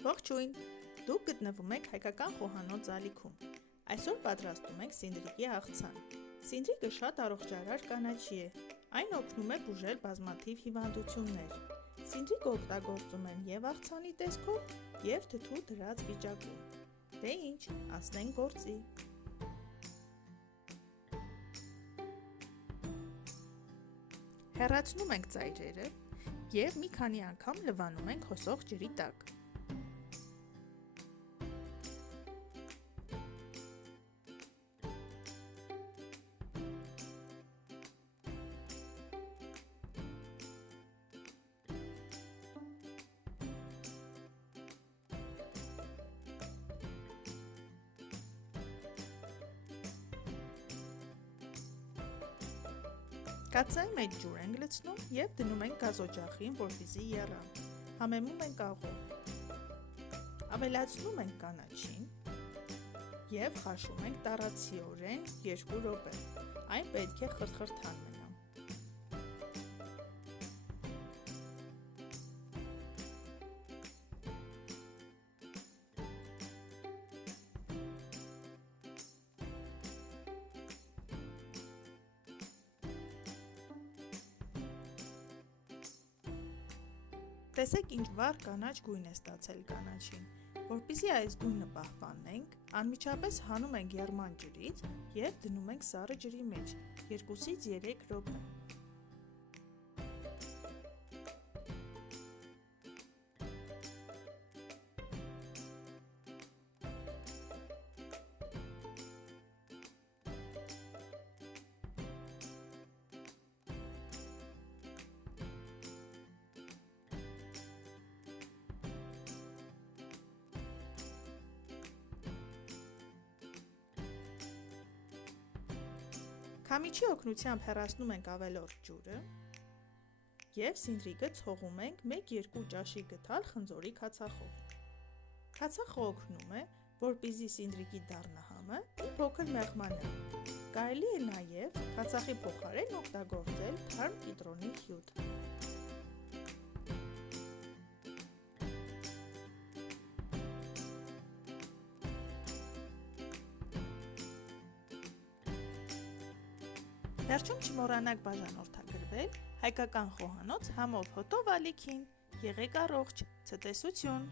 Ողջույն, դուք գտնվում եք հայկական խոհանոց ալիքում։ Այսօր պատրաստում ենք սինդրիկի աղցան։ Սինդրիկը շատ առողջարար կանաչի է, այն օգնում է բուժել բազմաթիվ հիվանդություններ։ Սինդրիկը օգտագործում են և աղցանի տեսքով, և թթու դրած վիճակում։ Դե ինչ, անցնենք գործի։ Հեռացնում ենք ծայրերը և մի քանի անգամ լվանում ենք հոսող ջրի տակ։ Կաթսայի մեջ ջուր ենք լցնում և դնում ենք գազօջախին, որպեսզի եռա։ Համեմում ենք աղով։ Ավելացնում ենք կանաչին և խաշում ենք տառացիորեն 2 րոպե։ Այն պետք է խրթխրթան մնա։ Տեսեք ինչ վառ կանաչ գույն է ստացել կանաչին, որպեսզի այս գույնը պահպանենք, անմիջապես հանում ենք եռման ջրից և դնում ենք սառը ջրի մեջ 2-ից 3 րոպե։ Քամիչի օգնությամբ հեռացնում ենք ավելորդ ջուրը և սինդրիկը ցողում ենք 1-2 ճաշի գդալ խնձորի քացախով։ Քացախը օգնում է, որպեսզի սինդրիկի դառնահամը մի փոքր մեղմանա։ Կարելի է նաև քացախի փոխարեն օգտագործել թարմ կիտրոնի հյութ։ Վերջում չմոռանաք բաժանորդագրվել հայկական խոհանոց համով հոտով ալիքին։ Եղեք առողջ, ցտեսություն։